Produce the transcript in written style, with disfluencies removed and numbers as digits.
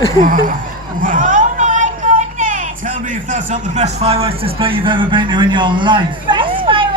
Oh my goodness! Tell me if that's not the best fireworks display you've ever been to in your life. Best fireworks